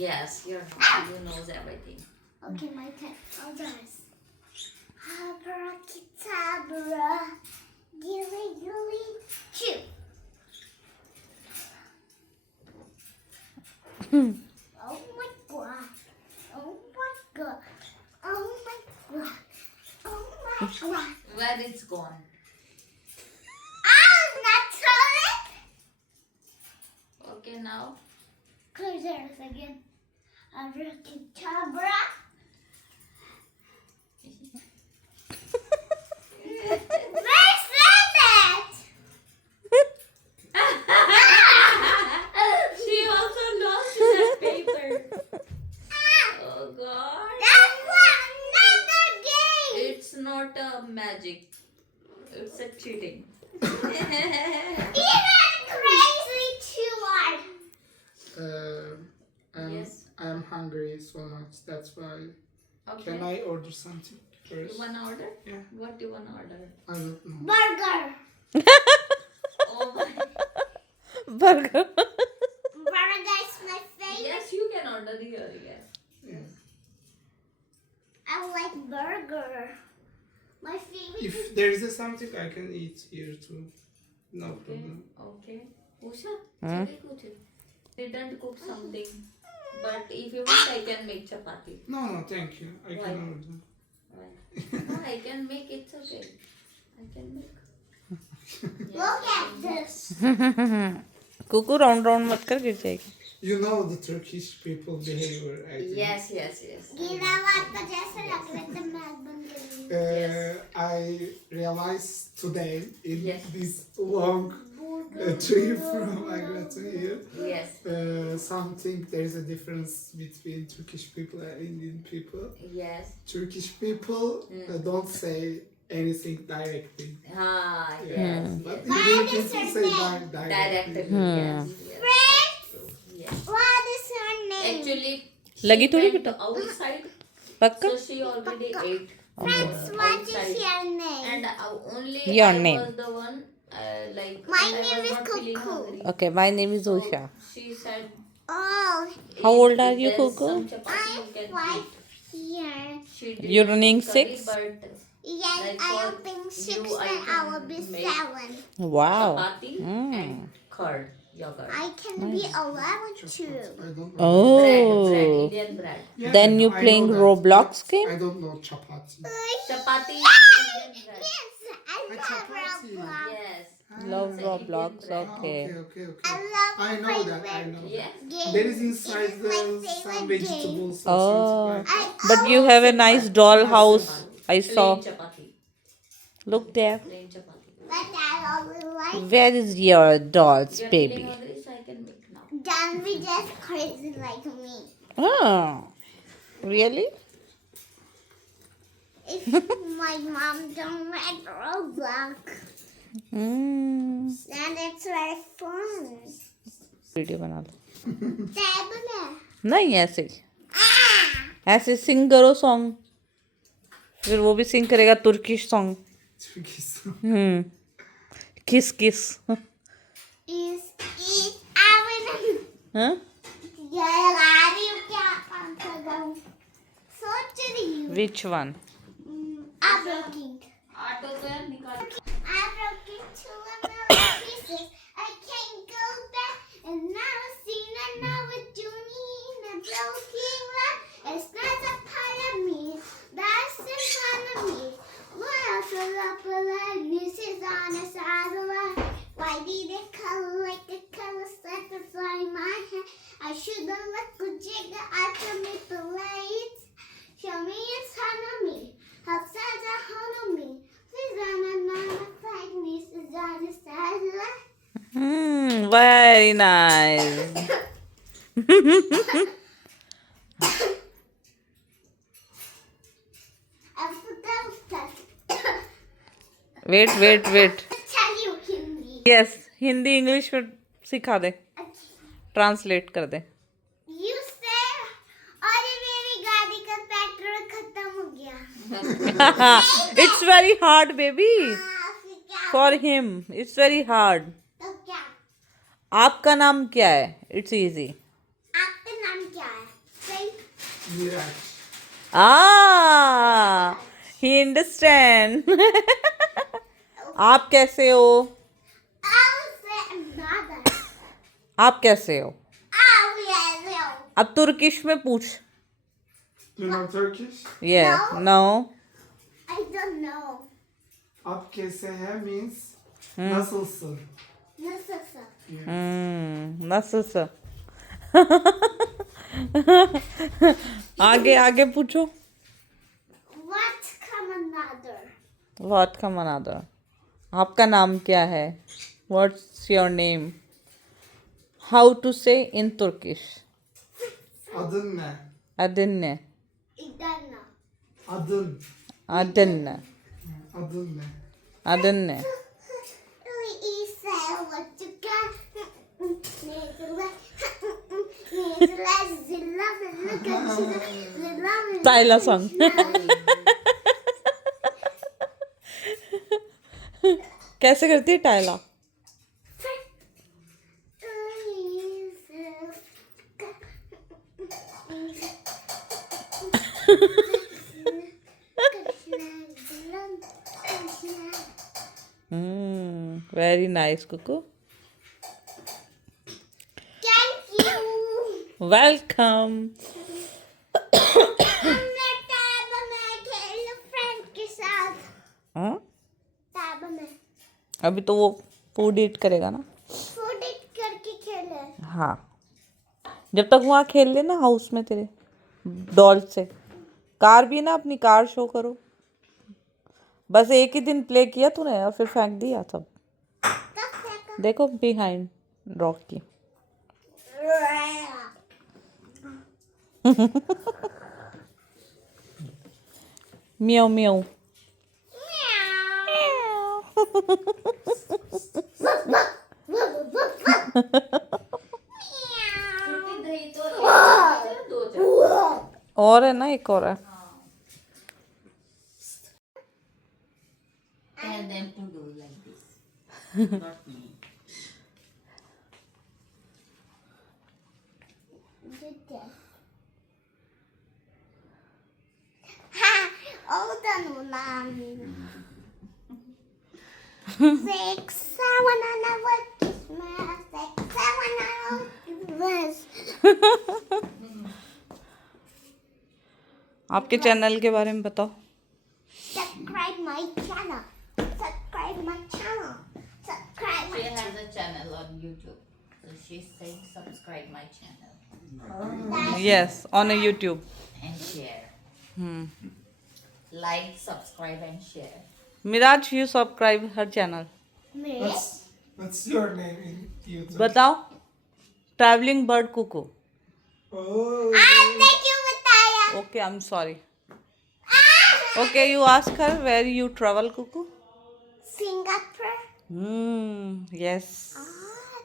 Yes, you knows everything. Okay, my turn. Oh, yours. Abracadabra, gilly gilly chew. Oh my god! Oh my god! Oh my god! Oh my god! Where it's gone? Oh, not toilet. Okay, now. Close your eyes again. Abracadabra. Where's that? She also lost that paper. Oh God. That's another game. It's not a magic. It's a cheating. Even crazy too hard. Yes. I'm hungry so much. That's why. Okay. Can I order something first? You wanna order? Yeah. What do you wanna order? I don't know. Burger. Oh my. Burger Burger. is my favorite. Yes, you can order here. Yes. Yeah. I like burger. My favorite. If there is something I can eat here too, no Okay. problem. Okay. Usha, chale kuch. Didn't cook something. But if you want, I can make chapati. No, thank you. I Why? can order. Why? No, I can make. It's okay. I can make. Look at this. Kuku round round मत कर गिर जाएगी. You know the Turkish people behavior, I think. Yes. गीला बात का जैसे लग रहा है तो मैं बंद कर रही हूँ. I realized today in Yes. this long trip from Agra to here, Yes. something there is a difference between Turkish people and Indian people. Yes. Turkish people don't say anything directly. Yes. But Yes. Indian people say Directly. directly. Yes. Yes. What is her name? Actually, लगी she थोड़ी went बेटा. outside, पक्का. so she already ate. Friends, what is outside. your name? And only Your I name. was the one like. My and I name was is not feeling Cuckoo. hungry. Okay, my name is So Usha. she said. Oh, How old are you, "There's Cuckoo? some chapati you I'm can 5 eat." years. She did You're running curry, 6? But Yes, Like I for am being 6, you, I then I can will be make 7. Wow. chapati and curd yogurt. I can be 11 too. I don't know. Bread, Oh. Indian bread. Yeah, Then you I know playing that, Roblox but game? I don't know chapati. Chapati is Indian bread. Yes, I love chapati. Roblox. Yes. Love It's a Roblox. Indian bread. Okay. Okay. I love I know that. I know. Yes. games. There is inside It is my some favorite game. vegetables. or Oh. something like that. But you have a nice doll house. I saw. Plain chapati. Look there. Plain chapati. But I always like Where is your dolls, You're baby? feeling hungry, so I can make now. Janvi just crazy like me. Oh. Really? If my mom don't like Roblox, then it's very fun. Video बना लो. Tablet. नहीं ऐसे ऐसे सिंग करो song. फिर वो भी सिंग करेगा Turkish song. Turkish. किस किस. Is everything. हाँ? सोच रही हूँ. Which one? I'm looking. Auto पे निकाल. I'm looking to another pieces. I can't go back and now seen another journey in a broken life. It's not a part of me that's in front of me. What else will up like this is on the side of life. Why did it color like the color set to fly my head? I should have let the jigger out to make the lights. Show me in front of me. Upside down on me. Please on another fight me. This is on the side of life. Very nice. I forgot that. Wait. Tell you Hindi. Yes. Hindi English में सिखा दे. Translate कर दे. You say, अरे मेरी गाड़ी का petrol खत्म हो गया. It's very hard, baby. फिर क्या? For him, it's very hard. तो क्या? आपका नाम क्या है? It's easy. आपका नाम क्या है? Miraç. he understand. आप कैसे हो? I'll say another. आप कैसे हो? I'll अब तुर्किश में पूछ. Do you know Turkish? Yeah, no. I don't know. Ab kese hai means nasılsın? Nasılsın? nasılsın? आगे आगे पूछो. What come another? What come another? आपका नाम क्या है? What's your name? How to say in Turkish? Adın ne? Adın ne? Idana. Adın. Adın ne? Adın ne? Adın ne? Tyla song. कैसे करती है टाइला? Very nice, Cuckoo. Thank you. Welcome. हमने tab में खेल फ्रेंड के साथ. हाँ? टैब में अभी तो वो फूड ईट करेगा ना. फूड इट करके खेले. हाँ, जब तक वहाँ खेल लेना हाउस में तेरे डॉल से. कार भी ना, अपनी कार शो करो. बस एक ही दिन प्ले किया तूने और फिर फेंक दिया सब. देखो बिहाइंड रॉक की. म्याऊ म्याऊ. छोटी दही तो एक दो चम्मच. और है ना, एक और है. Tell them to do like this. Not me. Older than 6, 7, and I was Christmas. 6, 7, and I was. आपके चैनल के बारे में बताओ. Subscribe my channel. Subscribe my channel. Subscribe my She channel. has a channel on YouTube. So she's saying subscribe my channel Yes, on a YouTube. and share. Like, subscribe and share. Miraj, you subscribe her channel. What's your name in YouTube? बताओ. Traveling bird cuckoo. Oh. Thank you, Mataya. Okay, I'm sorry. Okay, you ask her where you travel, cuckoo. Singapore. Yes.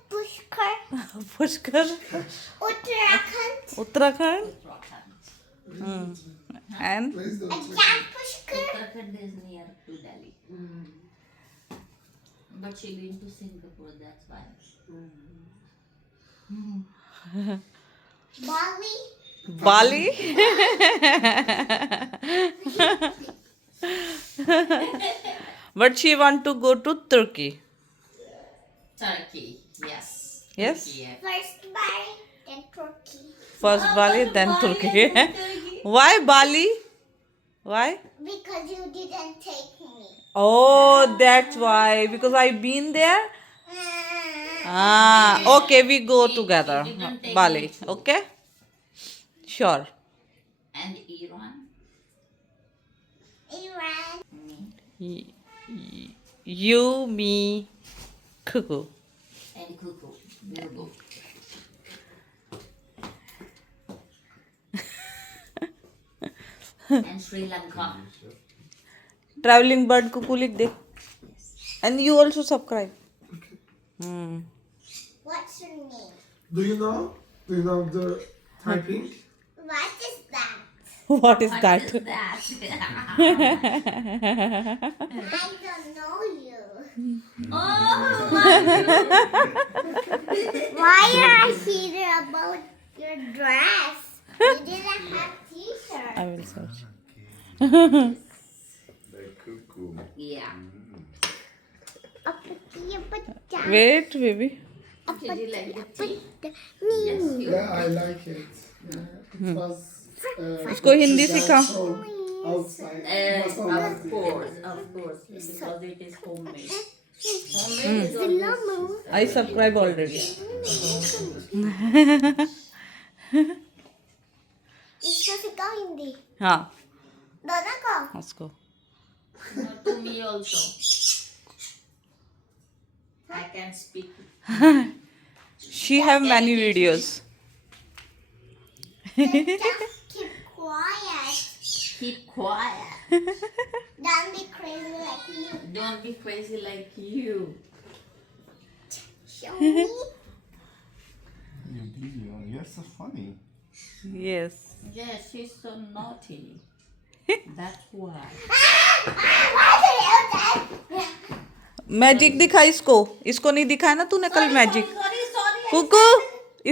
Pushkar. Pushkar. Uttarakhand. Uttarakhand. Uttarakhand. And Please don't. Again, Pushkar. Uttarakhand is near to Delhi. But she been to Singapore, that's why. Bali. Bali. But she want to go to Turkey. Turkey, yes. Yes? Turkey, yeah. First Bali, then Turkey. First Bali, then Turkey. Why Bali? Why? Because you didn't take me. Oh, that's why. Because I've been there. Okay, we go together. She didn't take Bali. me too. Okay? Sure. And Iran. Iran. You, me, Cuckoo. And Cuckoo. We'll go. And Sri Lanka. Traveling bird Cuckoo लिख दे. And you also subscribe. What's your name? Do you know? Do you know the typing? What is that? What is that? What is that? I don't know you. Oh, Why are I here about your dress? You didn't have t-shirt. I will search. The cuckoo. Yeah. Up to your butt. Wait, baby. Up Did you like the tea? the Yes, knee. you. Yeah, I like it. Yeah, it was. इसको हिंदी सिखा. Outside. Of Masala. course, because it is homemade. Homemade is always. I subscribe already. इसको सिखाओ हिंदी. हाँ, दोनों को. उसको. To me also. I can speak. She have many videos. Just keep quiet. Keep quiet. Don't be crazy like me. Don't be crazy like you. Show me. Your video. You're so funny. Yes. Yes, she's so naughty. That's why. Why did you do that? Magic दिखा इसको. इसको नहीं दिखाया ना तूने कल magic. Sorry. Kuku,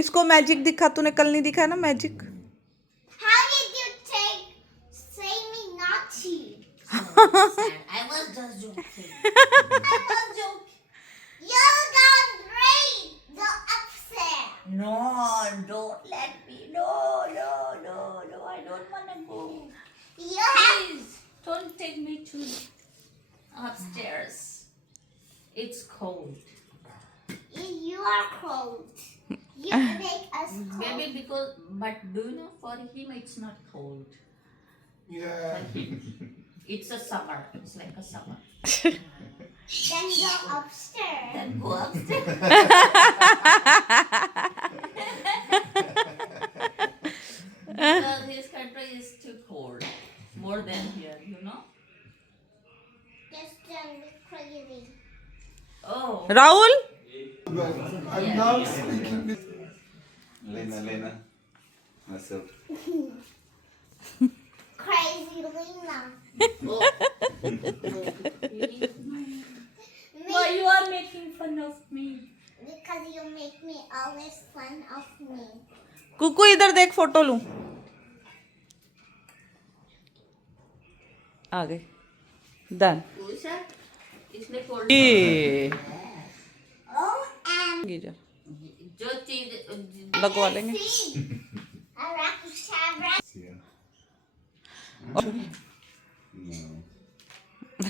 इसको magic दिखा. तूने कल नहीं दिखाया ना magic. How did you say me naughty? I was just joking. I was joking. You don't read. Go upstairs. No, don't let me. No. I don't want to go. You have. Please, don't take me to upstairs. It's cold. You are cold. You make us cold. Maybe but do you know, for him it's not cold. Yeah. It's a summer. It's like a summer. Then go upstairs. Then go upstairs. Because his country is too cold. More than here, you know? Just don't be crazy. Oh. Rahul. But I'm now speaking with. Lena. Myself. Crazy Lena. Oh. Why you are making fun of me? Because you make me always fun of me. Kuku इधर देख photo लूं. आ गई. Done. Usha, इसमें cold. ये Oh, and geyser जो चीज लगवा लेंगे. Abracadabra. Yeah. Oh. No. I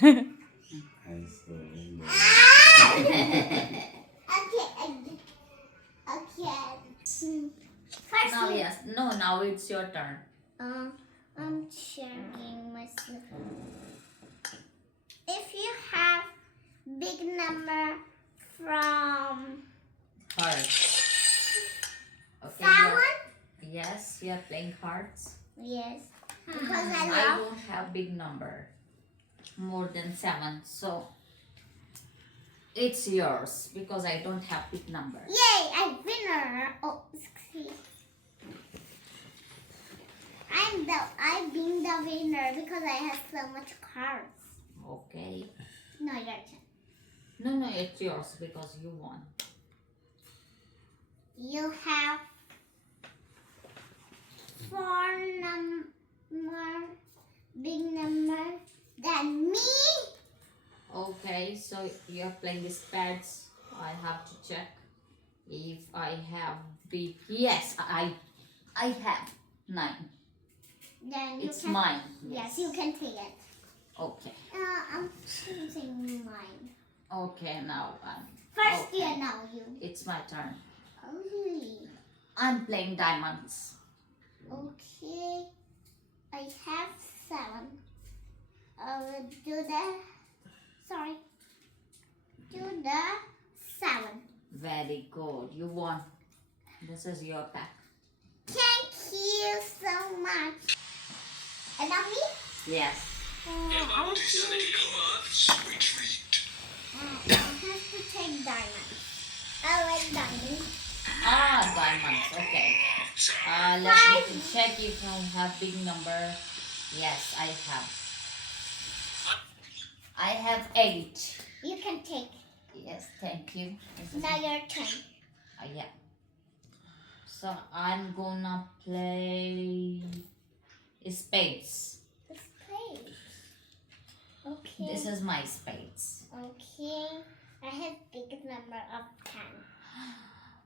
saw you. Okay. First, now yes. No, now it's your turn. I'm checking myself. If you have big number from Heart. Okay. someone, Yes, you are playing hearts. yes, because I I love. don't have big number. More than 7. So it's yours because I don't have big number. Yay! I winner. Oh, excuse. I've been the winner because I have so much cards. Okay. No, your turn. No, it's yours because you won. You have 4 number, big number than me. Okay, so you're playing these pads. I have to check if I have big. Yes, I have 9. Then you It's can. mine. Yes, you can take it. Okay. I'm choosing mine. Okay, now First, okay. you know you. It's my turn. Oh, I'm playing diamonds. okay. I have 7. I will do the. Sorry. Do the 7. Very good. You won. This is your pack. Thank you so much. And now me? Yes. I have to take diamonds. I like diamonds. Diamonds. Okay. Let me check if I have big number. Yes, I have. I have 8. You can take. Yes, thank you. This is Now your turn. yeah. So I'm gonna play spades. The spades. Okay. This is my spades. Okay. I have biggest number of 10.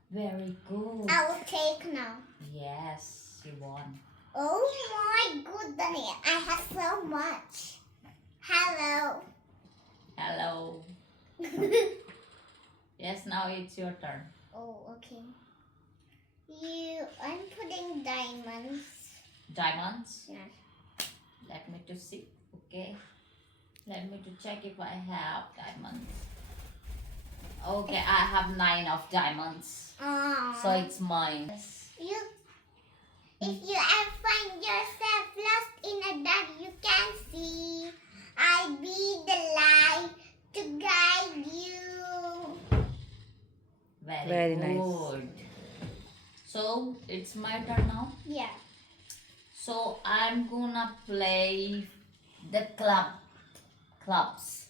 Very good. I will take now. Yes, you won. Oh my goodness. I have so much. Hello. Hello. Yes, now it's your turn. Oh, okay. I'm putting diamonds. Diamonds. Yeah. Let me to see. Okay. Let me to check if I have diamonds. Okay, I have 9 of diamonds. So it's mine. If you ever find yourself lost in a dark, you can see. I'll be the light to guide you. Very Very good. nice. So it's my turn now. Yeah. So I'm gonna play the clubs.